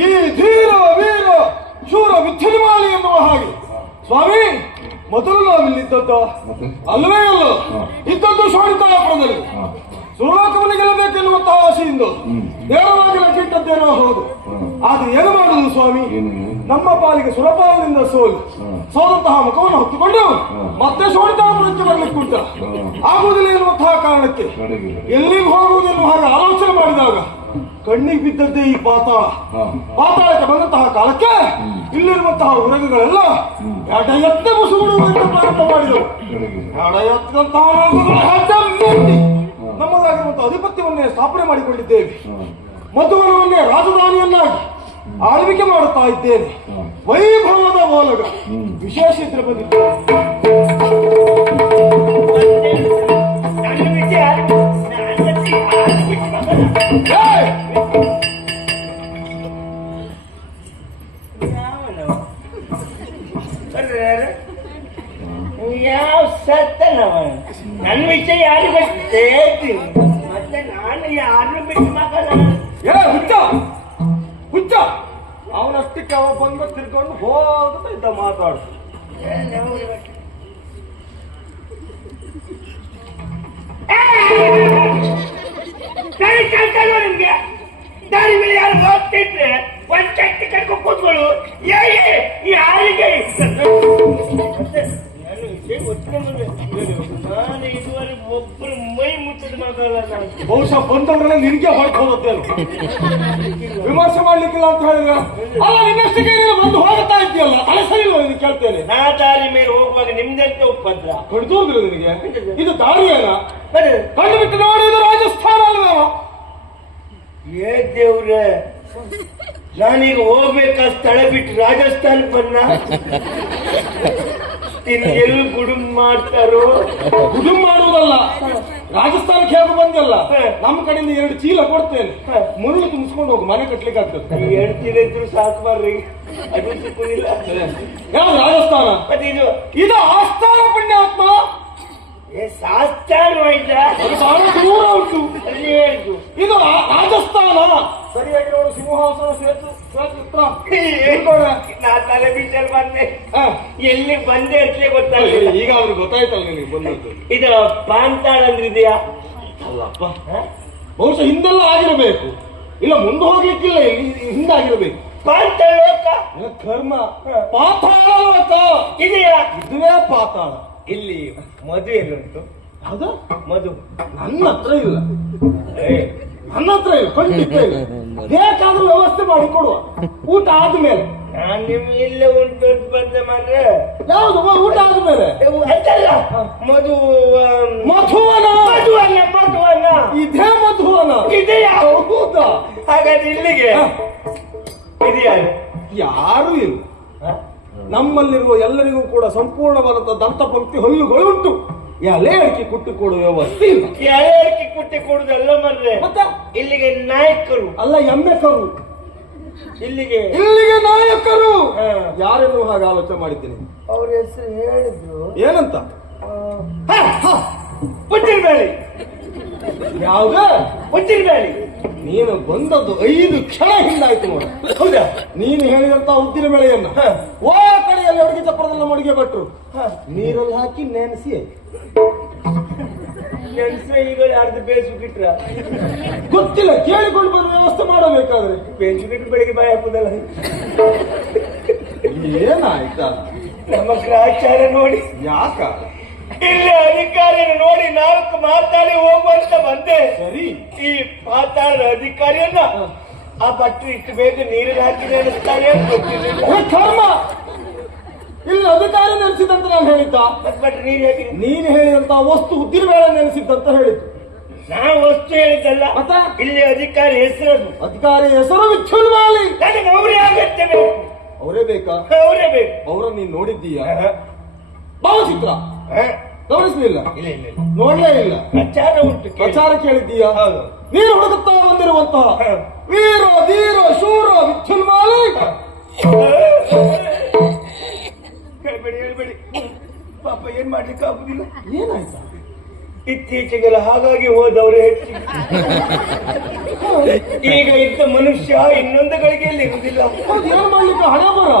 ಈ ಧೀರ ವೀರ ಶೂರ ವಿಠಲಮಾಲಿ ಎನ್ನುವ ಹಾಗೆ ಸ್ವಾಮಿ ಮೊದಲು ನಾವಿಲ್ಲಿದ್ದದ್ದ ಅಲ್ಲವೇ ಅಲ್ಲ ಇದ್ದದ್ದು ಶೋಣಿತಾಪುರದಲ್ಲಿ ಸುರಲೋಕವನ್ನು ಗೆಲ್ಲಬೇಕೆನ್ನುವಂತಹ ಆಸೆಯಿಂದ ನೇರವಾಗಿ ಲಂಕಿಟ್ಟದ್ದೇನೋ ಹೌದು. ಆದ್ರೆ ಏನು ಮಾಡುದು ಸ್ವಾಮಿ, ನಮ್ಮ ಪಾಲಿಗೆ ಸುರಪಾಲದಿಂದ ಸೋದಂತಹ ಮುಖವನ್ನು ಹೊತ್ತುಕೊಂಡು ಮತ್ತೆ ಶೋಣಿತಾಪುರಕ್ಕೆ ಬರ್ಲಿಕ್ಕುಂಟ ಆಗುವುದಿಲ್ಲ ಎನ್ನುವಂತಹ ಕಾರಣಕ್ಕೆ ಎಲ್ಲಿಗೆ ಹೋಗುವುದೆನ್ನುವ ಹಾಗೆ ಆಲೋಚನೆ ಮಾಡಿದಾಗ ಕಣ್ಣಿಗೆ ಬಿದ್ದದ್ದೇ ಈ ಪಾತಾಳಕ್ಕೆ ಬಂದಂತಹ ಕಾಲಕ್ಕೆ ಇಲ್ಲಿರುವಂತಹ ಉರಗಗಳೆಲ್ಲ ಎಡಯತ್ತೆ ಮುಸುಗುಡುವಂತೆ ಪ್ರಾರಂಭ ಮಾಡಿದವು. ನಮ್ಮದಾಗಿರುವಂತಹ ಅಧಿಪತ್ಯವನ್ನೇ ಸ್ಥಾಪನೆ ಮಾಡಿಕೊಂಡಿದ್ದೇವೆ. ಮಧುವನವನ್ನೇ ರಾಜಧಾನಿಯನ್ನಾಗಿ ಆಳ್ವಿಕೆ ಮಾಡುತ್ತಾ ಇದ್ದೇನೆ. ವೈಭವದ ಮೂಲಕ ವಿಶೇಷ ಇದ್ರೆ ಬಂದಿದ್ದೇವೆ. ಯಾವ ಸತ್ತನವ ನನ್ನ ವಿಷಯ ಯಾರು ಗೊತ್ತೇತಿ ಮತ್ತೆ ನಾನು ಯಾರನ್ನು ಬಿಟ್ಟು ಮಗನ ಹುಚ್ಚ ಹುಚ್ಚ ಅವನಷ್ಟಕ್ಕೆ ಅವ ಬಂದು ತಿರ್ಕೊಂಡು ಹೋಗ್ತಾ ಇದ್ದ ಮಾತಾಡು. ನಿಮ್ಗೆ ದಾರಿ ಮೇಲೆ ಯಾರು ಹೋಗ್ತಿದ್ರೆ ಒಂದ್ ಚಟ್ಟಿ ಕಟ್ಕೊಂಡು ಕೂತ್ಗಳು ಯಾರಿಗೆ ನಾನು ಇದುವರೆಗೆ ಒಬ್ಬರು ಮೈ ಮುಟ್ಟಿದ ಮಗಲ್ಲ. ಬಹುಶಃ ಬಂದವರೆಲ್ಲ ನಿನಗೆ ಹೊರಗೆ ಹೋದದ್ದೇನು ವಿಮರ್ಶೆ ಮಾಡ್ಲಿಕ್ಕಿಲ್ಲ ಅಂತ ಹೇಳಿದ್ರೆ ಅಲ್ಲ ನಿನ್ನಷ್ಟಕ್ಕೆ ನೀನು ಬಂದು ಹೋಗುತ್ತಾ ಇದ್ದೀಯಲ್ಲ ಅಲೆ ಸರಿ ಇಲ್ಲ ನೀನು ಕೇಳ್ತೇನೆ. ನಾ ದಾರಿ ಮೇಲೆ ಹೋಗುವಾಗ ನಿಮ್ದಂತೆ ಒಪ್ಪದ್ರ ಹೊಡೆದೋದಿಲ್ಲ ನಿನಗೆ ಇದು ದಾರಿ ಏನ ಕಂಡು ಬಿಟ್ಟು ನೋಡಿ ಇದು ರಾಜಸ್ಥಾನ ಅಲ್ವೇನೋ. ಏ ದೇವ್ರೆ ನಾನೀಗ ಹೋಗ್ಬೇಕಾ ಸ್ಥಳ ಬಿಟ್ಟು ರಾಜಸ್ಥಾನ ಬನ್ನ ಎಲ್ಲಿ ಗುಡುಂ ಮಾಡ್ತಾರೋ. ಗುಡುಂ ಮಾಡುವುದಲ್ಲ, ರಾಜಸ್ಥಾನಕ್ಕೆ ಹೇಗೆ ಬಂದಲ್ಲ ನಮ್ಮ ಕಡೆಯಿಂದ 2 ಚೀಲ ಕೊಡ್ತೇನೆ, ಮುರುಳು ತುಂಬಿಸ್ಕೊಂಡು ಹೋಗಿ ಮನೆ ಕಟ್ಲಿಕ್ಕೆ ಆಗ್ತದೆ. 2 ಚೀಲ ಇದ್ರು ಸಾಕು ಬರ್ರಿ, ಅದು ಸಿಕ್ಕುದಿಲ್ಲ. ಯಾವ್ದು ರಾಜಸ್ಥಾನ? ಇದು ಆಸ್ಥಾನ ಪುಣ್ಯಾತ್ಮ. ಶಾಸ್ತಾನವಾಯ್ತ ಬಹಳ ದೂರ ಉಂಟು. ಇದು ರಾಜಸ್ಥಾನ. ಸರಿಯಾಗಿ ನೋಡು, ಸಿಂಹಾಸನ ನಾ ತಲೆ ಬಿಟ್ಟಲ್ಲಿ ಬಂದೆ, ಎಲ್ಲಿ ಬಂದೆ ಅಂತಲೇ ಗೊತ್ತಾಗಲಿಲ್ಲ. ಈಗ ಅವ್ರಿಗೆ ಗೊತ್ತಾಯ್ತಲ್ಲ ನಿನಗೆ ಬಂದದ್ದು. ಇದು ಪಾಂತಾಳ ಅಂದ್ರೆ ಇದೆಯಾ? ಅಲ್ಲಪ್ಪ, ಬಹುಶಃ ಹಿಂದೆಲ್ಲ ಆಗಿರಬೇಕು, ಇಲ್ಲ ಮುಂದೆ ಹೋಗ್ಲಿಕ್ಕಿಲ್ಲ, ಹಿಂದಾಗಿರ್ಬೇಕು. ಪಾಂತಾಳ ಕರ್ಮ ಪಾತಾಳ ಇದೆಯಾ? ಇದುವೇ ಪಾತಾಳ. ಇಲ್ಲಿ ಮಧು ಎಲ್ಲುಂಟು? ಹೌದಾ? ಮಧು ನನ್ನ ಹತ್ರ ಇಲ್ಲ, ನನ್ನ ಹತ್ರ ಇಲ್ಲ, ಖಂಡಿತ ಇಲ್ಲ. ಬೇಕಾದ್ರೂ ವ್ಯವಸ್ಥೆ ಮಾಡಿ ಕೊಡುವ, ಊಟ ಆದ್ಮೇಲೆ. ನಾನು ನಿಮ್ಗೆ ಇಲ್ಲೇ ಉಂಟು ಬಂದೆ ಮಾರ್ರೆ. ಯಾವುದು ಊಟ ಆದ್ಮೇಲೆ? ಅದಲ್ಲ, ಮಧು ಮಧುವನ. ಮಧುವನ ಮಧುವನ ಇದೇ ಮಧುವನ ಇದೆಯಾ? ಹೌದಾ? ಹಾಗಾದ್ರೆ ಇಲ್ಲಿಗೆ ಇದೆಯಾ? ಯಾರು ಇಲ್ಲ. ನಮ್ಮಲ್ಲಿರುವ ಎಲ್ಲರಿಗೂ ಕೂಡ ಸಂಪೂರ್ಣವಾದಂತಹ ದಂತಪಂಕ್ತಿ ಹಲ್ಲುಗಳು ಉಂಟು. ಎಲೆ ಅಡಿಕೆ ಕುಟ್ಟಿ ಕೊಡುವ ವ್ಯವಸ್ಥೆ ಇಲ್ಲ. ಎಲೆ ಅಡಿಕೆ ಕುಟ್ಟಿ ಕೊಡುದಲ್ಲ ಮರ್ರೆ, ಮತ್ತೆ ಇಲ್ಲಿಗೆ ನಾಯಕರು ಅಲ್ಲ, ಎಮ್ಮೆಕರು. ಇಲ್ಲಿಗೆ ನಾಯಕರು ಯಾರೆಲ್ಲೂ ಹಾಗೆ ಆಲೋಚನೆ ಮಾಡಿದ್ದೇನೆ. ಅವ್ರ ಹೆಸರು ಹೇಳಿದ್ರು ಏನಂತ? ಉದ್ದಿನಬೇಳೆ. ಯಾವ್ದ ಉದ್ದಿನಬೇಳೆ? ನೀನು ಬಂದದ್ದು 5 ಕ್ಷಣ ಹಿಂದಾಯ್ತು ನೋಡ. ಹೌದಾ? ನೀನು ಹೇಳಿದಂತ ಉದ್ದಿನ ಬೆಳೆಯನ್ನ ಓ ಕಡೆಯಲ್ಲಿ ಅಡುಗೆ ಚಪ್ಪರದಲ್ಲ ಮಡಿಗೆ ಭಟ್ರು ನೀರಲ್ಲಿ ಹಾಕಿ ನೆನೆಸಿ ಈಗ ಅರ್ಧ ಬೇಯಿಸ್ಬಿಟ್ರ ಗೊತ್ತಿಲ್ಲ, ಕೇಳಿಕೊಂಡು ಬಂದು ವ್ಯವಸ್ಥೆ ಮಾಡಬೇಕಾದ್ರೆ ಬೇಯಿಸ್ಬಿಟ್ಟು ಬೆಳಿಗ್ಗೆ ಬಾಯಿ ಹಾಕುದಲ್ಲ. ಏನಾಯ್ತಾ? ನಮ್ಮ ಗ್ರಾಚಾರ ನೋಡಿ ಯಾಕ ಇಲ್ಲಿ ಅಧಿಕಾರಿನ ನೋಡಿ 4 ಮಾತಾಡಿ ಹೋಗುವಂತ ಬಂದೆ. ಸರಿ, ಈ ಮಾತಾಡಿದ ಅಧಿಕಾರಿಯನ್ನ ಆ ಭಟ್ರು ಇಷ್ಟು ಬೇಗ ನೀರಿಗೆ ಹಾಕಿದೆ ಅನಿಸ್ತಾರೆ ಗೊತ್ತಿರಲಿಲ್ಲ. ಏ ಕರ್ಮ, ಇಲ್ಲಿ ಅಧಿಕಾರಿ ನೆನೆಸಿದಂತ ನಾನು ಹೇಳಿದ್ದ. ಮತ್ ಭಟ್ರು ನೀರು ಹಾಕಿದೆ. ನೀನು ಹೇಳಿದಂತ ವಸ್ತು ಉದ್ದಿನ ಬೇಳೆ ನೆನೆಸಿದ್ದಂತ ಹೇಳಿದ್ದು. ನಾವು ವಸ್ತು ಹೇಳಿದ್ದಲ್ಲ, ಮತ್ತೆ ಇಲ್ಲಿ ಅಧಿಕಾರಿ ಹೆಸರದು. ಅಧಿಕಾರಿ ಹೆಸರು ವಿಠಲ್ ಮಾಲಿ. ನನಗೆ ಅವರೇ ಅಗತ್ಯ ಬೇಕು. ಅವರೇ ಬೇಕಾ? ಅವರೇ ಬೇಕು. ಅವರನ್ನು ನೀನು ನೋಡಿದ್ದೀಯಾ? ಭಾವಚಿತ್ರ ಗಮನಿಸಲಿಲ್ಲ? ಇಲ್ಲ ಇಲ್ಲ ಇಲ್ಲ, ನೋಡ್ಲೇ ಇಲ್ಲ. ಪ್ರಚಾರ ಉಂಟು, ಪ್ರಚಾರ ಕೇಳಿದ್ದೀಯಾ? ಹೌದು. ನೀನು ಹುಡುಕುತ್ತಾ ಬಂದಿರುವಂತಹ ವೀರ ಧೀರ ಶೂರ ವಿಠಲ್ ಮಾಲಿ. ಹೇಳ್ಬೇಡಿ ಹೇಳ್ಬೇಡಿ, ಪಾಪ ಏನ್ ಮಾಡ್ಲಿಕ್ಕೆ ಆಗುದಿಲ್ಲ. ಏನಾಯ್ತಾ? ಇತ್ತೀಚೆಗೆಲ್ಲ ಹಾಗಾಗಿ ಹೋದವರೇ ಹೆಚ್ಚಿಗೆ. ಈಗ ಇದ್ದ ಮನುಷ್ಯ ಇನ್ನೊಂದು ಗಳಿಗೆಯಲ್ಲಿ ಇರುವುದಿಲ್ಲ. ಏನು ಮಾಡ್ಲಿಕ್ಕೆ ಹಣ ಬರ.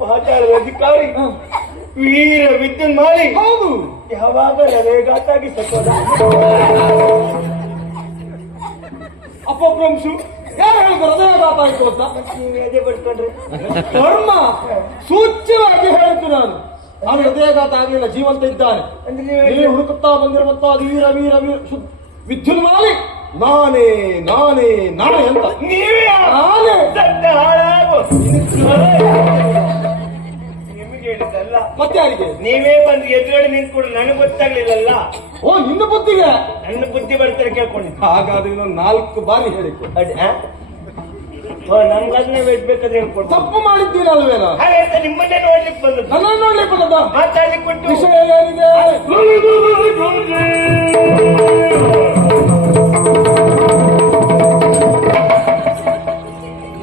ಪಾತಾಳದ ಅಧಿಕಾರಿ ವೀರ ವಿದ್ಯುನ್ ಮಾಡಿ ಹೌದು, ಯಾವಾಗ ನರೇಗಾತಾಗಿ ಸತ್ತೋದ. ಅಪಭ್ರಂಶು ಯಾರು ಹೇಳಿದ್ರು ಹೃದಯಾಘಾತ ಆಯ್ತು ಅಂತ? ನೀವು ಎದೆ ಬಡ್ಕೊಂಡ್ರೆ ಕರ್ಮ ಸೂಚ್ಯವಾಗಿ ಹೇಳಿದ್ದು ನಾನು. ಅವನು ಹೃದಯಾಘಾತ ಆಗಲಿಲ್ಲ, ಜೀವಂತ ಇದ್ದಾನೆ. ಅಂದ್ರೆ ನೀನು ಹುಡುಕುತ್ತಾ ಬಂದಿರುವಂತಹ ವೀರ ವೀರ ವೀರ ವಿದ್ಯುನ್ ಮಾಲಿ ನಾನೇ ನಾನೇ ನಾನೇ ಅಂತ. ನೀವೇ ನಾನೇ ಸತ್ತ ಹಾಳಾಗು. ನಿಮಗೆ ಹೇಳಿದ್ದಲ್ಲ, ಮತ್ತೆ ಯಾರಿಗೆ? ನೀವೇ ಬಂದು ಎದುರುಗಡೆ ನಿಂತ್ಕೊಂಡು ನನಗೆ ಗೊತ್ತಾಗ್ಲಿಲ್ಲಲ್ಲ. ಓ ನಿನ್ನ ಬುದ್ಧಿಗೆ ನನ್ನ ಬುದ್ಧಿ ಬರ್ತಾರೆ ಕೇಳ್ಕೊಂಡಿದ್ದು. ಹಾಗಾದ್ರೆ ಇನ್ನೊಂದು 4 ಬಾರಿ ಹೇಳಿಕೊ. ನಮ್ಗದನ್ನೇ ಬೇಕಾದ್ರೆ ಹೇಳ್ಕೊಡ್ತು. ತಪ್ಪು ಮಾಡಿದ್ದೀನಲ್ವೇನ? ಹಾಗಂತ ನಿಮ್ಮನ್ನೇ ನೋಡ್ಲಿಕ್ಕೆ ಬಂದದ್ದು. ನನ್ನ ನೋಡ್ಲಿಕ್ಕೆ ಬಂದದ ಮಾತಾಡ್ಲಿಕ್ಕೆ ಕೊಟ್ಟು ವಿಷಯ ಏನಿದೆ?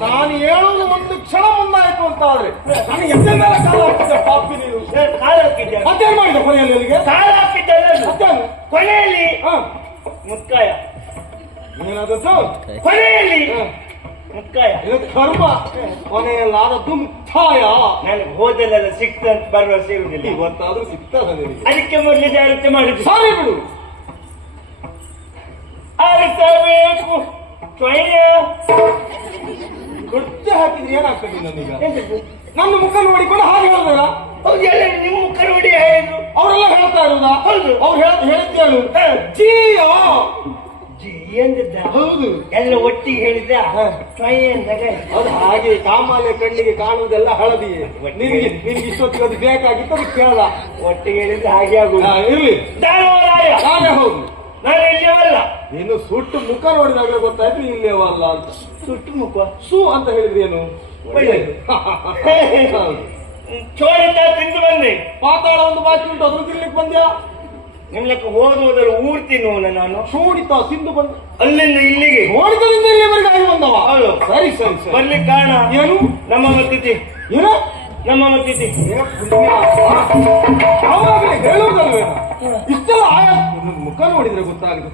ನಾನು ಹೇಳುವುದು ಒಂದು ಕ್ಷಣ ಮುಂದಾಯ್ತು ಅಂತ ಆದ್ರೆ ನನಗೆ ಎದ್ದ ಮೇಲೆ ಕಾಲ ಹಾಕಿದ್ದೆ ಪಾಪಿ ನೀನು. ಕಾಲು ಹಾಕಿದ್ದೆ. ಮತ್ತೇನ್ ಮಾಡಿದೆ ಕೊನೆಯಲ್ಲಿ ಅಲ್ಲಿಗೆ? ಕಾಲು ಹಾಕಿದ್ದಲ್ಲ, ಮತ್ತೇನು? ಕೊನೆಯಲ್ಲಿ ಹ ಮುಕ್ಕಾಯ. ಏನಾದದ್ದು? ಕೊನೆಯಲ್ಲಿ ಮುಕ್ಕಾಯ. ಇದು ಕರ್ಮ. ಕೊನೆಯಲ್ಲಾದದ್ದು ಮುಕ್ತಾಯ. ನನಗೆ ಹೋದಲ್ಲೆಲ್ಲ ಸಿಕ್ತಂತ ಭರವಸೆ ಇರುವುದಿಲ್ಲ. ಇವತ್ತಾದ್ರೂ ಸಿಗ್ತದ ನಿನಗೆ. ಅದಕ್ಕೆ ಮೊದಲು ಜಾಗ್ರತೆ ಮಾಡಿದ್ದು. ಸಾರಿ ಬಿಡು. ಆರಿಸಬೇಕು ಕೃತ್ಯ ಹಾಕಿದ್ರೆ ಏನಾಗ್ತದೆ ನನಗ? ನನ್ನ ಮುಖ ನೋಡಿಕೊಂಡು ಹಾಗೆ ಹೇಳ್ದಲ್ಲ. ಎಲ್ಲ ನಿಮ್ಮ ಮುಖ ನೋಡಿ ಹೇಳಿದ್ರು. ಅವರೆಲ್ಲ ಹೇಳ್ತಾ ಇರುವುದಾ? ಹೌದು. ಅವ್ರು ಹೇಳಿದ್ದೇಳು ಜಿಯೋ. ಜಿ ಎಂದಿದ್ದ. ಹೌದು, ಎಲ್ಲ ಒಟ್ಟಿಗೆ ಹೇಳಿದ್ದ. ಅಂದಾಗ ಅದು ಹಾಗೆ ಕಾಮಾಲೆ ಕಣ್ಣಿಗೆ ಕಾಣುವುದೆಲ್ಲ ಹಳದಿಯೇ. ನಿನಗೆ ಇಷ್ಟೊತ್ತಿಗೆ ಅದು ಬೇಕಾಗಿತ್ತು, ಅದು ಕೇಳಲ್ಲ. ಒಟ್ಟಿಗೆ ಹೇಳಿದ್ರೆ ಹಾಗೆ ಆಗುದು. ಇರ್ಲಿ, ದಾನವರಾಯ ನಾನೇ ಹೌದು. ನಾನು ಇಲ್ಲಿಯವಲ್ಲ. ನೀನು ಸುಟ್ಟು ಮುಖ ನೋಡಿದಾಗಲೇ ಗೊತ್ತಾಯ್ತು ಇಲ್ಲೇವಲ್ಲ ಅಂತ. ಸುಟ್ಟು ಮುಖ ಸು ಅಂತ ಹೇಳಿದ್ರೆ ಏನು? ಒಳ್ಳೆಯದು. ಹೌದು. ಚೋರಿಂದ ತಿಂದು ಬಂದೆ. ಪಾತಾಳ ಒಂದು ಬಾಕಿ ಉಂಟು, ಅದ್ರ ತಿನ್ಲಿಕ್ಕೆ ಬಂದ್ಯಾ? ನಿಮ್ ಲೆಕ್ಕ ಹೋದೋದರು ಊರ್ ತಿನ್ನುವನ ನಾನು. ಶೋಣಿತ ತಿಂದು ಬಂದ. ಅಲ್ಲಿಂದ ಇಲ್ಲಿಗೆ ಶೋಣಿತದಿಂದ ಇಲ್ಲಿವರೆಗೆ ಆಗಿ ಬಂದವ. ಹೌದು. ಸರಿ ಸರಿ ಸರಿ. ಬರ್ಲಿಕ್ಕೆ ಕಾರಣ ಏನು? ನಮ್ಮ ಮತ್ತಿತಿ. ಏನು? ನಮ್ಮ ಮತ್ತಿತಿ. ಯಾವಾಗಲೇ ಹೇಳುವುದಲ್ವೇನ? ಇಷ್ಟೆಲ್ಲ ಆಯ ಮುಖ ನೋಡಿದ್ರೆ ಗೊತ್ತಾಗಿದೆ.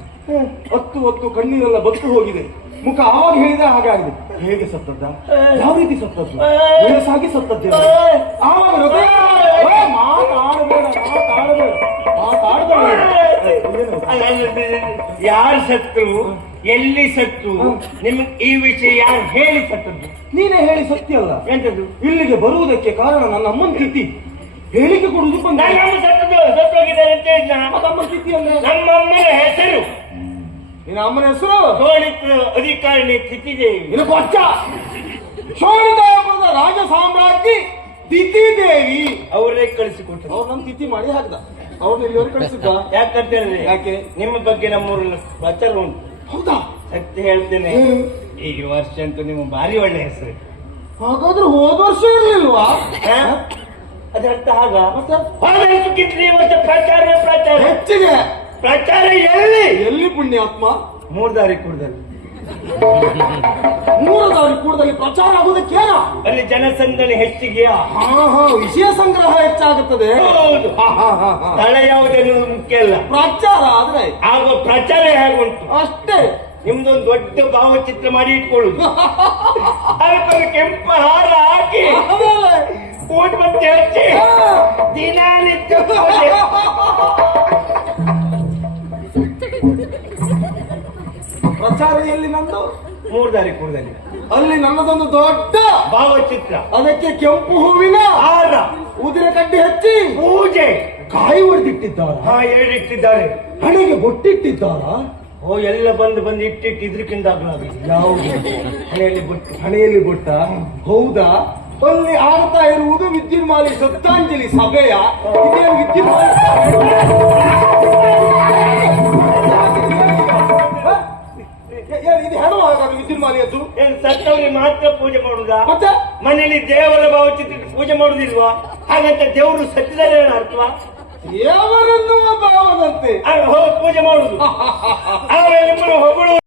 ಹೊತ್ತು ಕಣ್ಣೀರೆಲ್ಲ ಬತ್ತು ಹೋಗಿದೆ. ಮುಖ ಆವಾಗ ಹೇಳಿದ್ರೆ ಹಾಗೆ ಆಗಿದೆ. ಹೇಗೆ ಸತ್ತದ್ದ? ಯಾವ ರೀತಿ ಸತ್ತದ್ದು? ವಯಸ್ಸಾಗಿ ಸತ್ತದ್ದೇ? ಆವಾಗ ಹೃದಯ ಮಾತಾಡಬೇಡ. ಯಾರು ಸತ್ರು, ಎಲ್ಲಿ ಸತ್ತು, ನಿಮ್ಗೆ ಈ ವಿಷಯ ಯಾರು ಹೇಳಿ ಸತ್ತದ್ದು? ನೀನೇ ಹೇಳಿ ಸತ್ಯಲ್ಲ. ಎಂತದ್ದು? ಇಲ್ಲಿಗೆ ಬರುವುದಕ್ಕೆ ಕಾರಣ ನನ್ನ ಅಮ್ಮನ ತಿಥಿ ಹೇಳಿಕೆ ಕೊಡುವುದು ಬಂದ. ನನ್ನ ಅಮ್ಮ ಸತ್ತೋಗಿದ್ದಾರೆ ಅಂತ ಹೇಳಿದ್ನ. ಅಮ್ಮನ ತಿಥಿ ಅಂದ್ರೆ ನಮ್ಮ ಅಮ್ಮನ ಹೆಸರು ನಿನ್ನ ಅಮ್ಮನ ಹೆಸರು ಶೋಣಿತ ಅಧಿಕಾರಿಣಿ ತಿಥಿದೇವಿ. ಇದು ಕೊಚ್ಚ. ಶೋಣಿತಾಪದ ರಾಜ ಸಾಮ್ರಾಜ್ಞಿ ತಿಥಿ ದೇವಿ. ಅವರೇ ಕಳಿಸಿಕೊಟ್ಟರು. ಅವ್ರು ನಮ್ ತಿಥಿ ಮಾಡಿ ಹಾಕ್ದ. ಅವ್ರನ್ನ ಇಲ್ಲಿವರೆಗೆ ಕಳಿಸಿದ್ದ. ಯಾಕಂತ ಹೇಳಿದ್ರೆ ಯಾಕೆ? ನಿಮ್ಮ ಬಗ್ಗೆ ನಮ್ಮೂರಲ್ಲಿ ಪ್ರಚಾರ ಉಂಟು. ಹೌದಾ? ಸತ್ಯ ಹೇಳ್ತೇನೆ, ಈ ವರ್ಷ ಅಂತೂ ನಿಮ್ಮ ಭಾರಿ ಒಳ್ಳೆ ಹೆಸರು. ಹಾಗಾದ್ರೆ ಹೋದ ವರ್ಷ ಇರ್ಲಿಲ್ವಾ? ಅದರ್ಥ ಆಗ ಮತ್ತೆ ಹೊರಗಿಂತ ಈ ವರ್ಷ ಪ್ರಚಾರ ಹೆಚ್ಚಿಗೆ ಪ್ರಚಾರ ಎಲ್ಲಿ ಎಲ್ಲಿ ಪುಣ್ಯಾತ್ಮ? 3 ದಾರಿ ಕುಡ್ದಲ್ಲಿ. 3 ದಾರಿ ಕೂಡದಲ್ಲಿ ಪ್ರಚಾರ ಆಗುವುದಕ್ಕೇನ? ಅಲ್ಲಿ ಜನಸಂದಣಿ ಹೆಚ್ಚಿಗೆಯಾ? ವಿಷಯ ಸಂಗ್ರಹ ಹೆಚ್ಚಾಗುತ್ತದೆ. ಹೌದು. ಸ್ಥಳ ಯಾವುದೆನ್ನುವುದು ಮುಖ್ಯ ಅಲ್ಲ, ಪ್ರಚಾರ ಆದ್ರೆ ಆಗ ಪ್ರಚಾರ ಹೇಗುಂಟು ಅಷ್ಟೇ. ನಿಮ್ದೊಂದು ದೊಡ್ಡ ಭಾವಚಿತ್ರ ಮಾಡಿ ಇಟ್ಕೊಳ್ಳುದು, ಅದಕ್ಕೊಂದು ಕೆಂಪ ಹಾರ ಹಾಕಿ ಆಮೇಲೆ ಊಟ ಮತ್ತೆ ಹಚ್ಚಿ ದಿನಾನಿತ್ಯ ಪ್ರಚಾರ ಎಲ್ಲಿ ನಂದು? 3 ದಾರಿ ಕುಡ್ದಲ್ಲಿ. ಅಲ್ಲಿ ನನ್ನದೊಂದು ದೊಡ್ಡ ಭಾವಚಿತ್ರ, ಅದಕ್ಕೆ ಕೆಂಪು ಹೂವಿನ ಹಾರ, ಉದಿರ ಕಡ್ಡಿ ಹಚ್ಚಿ ಪೂಜೆ, ಕಾಯಿ ಹೊಡೆದಿಟ್ಟಿದ್ದಾರ. 2 ಇಟ್ಟಿದ್ದಾರೆ. ಹಣೆಗೆ ಬೊಟ್ಟಿಟ್ಟಿದ್ದಾರ. ಓ ಎಲ್ಲ ಬಂದು ಇಟ್ಟಿಟ್ಟು ಇದ್ರಕ್ಕಿಂತ ಆಗ್ಲಾಗಿದೆ ಯಾವುದು ಮನೆಯಲ್ಲಿ ಬಿಟ್ಟು ಹಣೆಯಲ್ಲಿ ಬೊಟ್ಟ? ಹೌದಾ? ಅಲ್ಲಿ ಆಗ್ತಾ ಇರುವುದು ವಿದ್ಯುನ್ಮಾಲಿ ಶ್ರದ್ಧಾಂಜಲಿ ಸಭೆಯ ಇದೇನು ವಿದ್ಯುನ್ಮಾಲಿ ಇದು ಹೆಣ ಹಾಗಾದ್ರೆ ವಿದ್ಯುನ್ಮಾಲಿಯದ್ದು? ಏನ್ ಸತ್ತವರಿಗೆ ಮಾತ್ರ ಪೂಜೆ ಮಾಡುದಾ? ಮತ್ತೆ ಮನೆಯಲ್ಲಿ ದೇವರ ಭಾವಚಿತ್ರ ಪೂಜೆ ಮಾಡುದಿಲ್ವಾ? ಹಾಗಂತ ದೇವರು ಸತ್ತಿದ್ದಾರೆ ಅರ್ಥವಾ? ದೇವರನ್ನುವ ಭಾವದಂತೆ ಹೋಗಿ ಪೂಜೆ ಮಾಡುದು ಆಮೇಲೆ ನಿಮ್ಮನ್ನು ಹೊಗಳು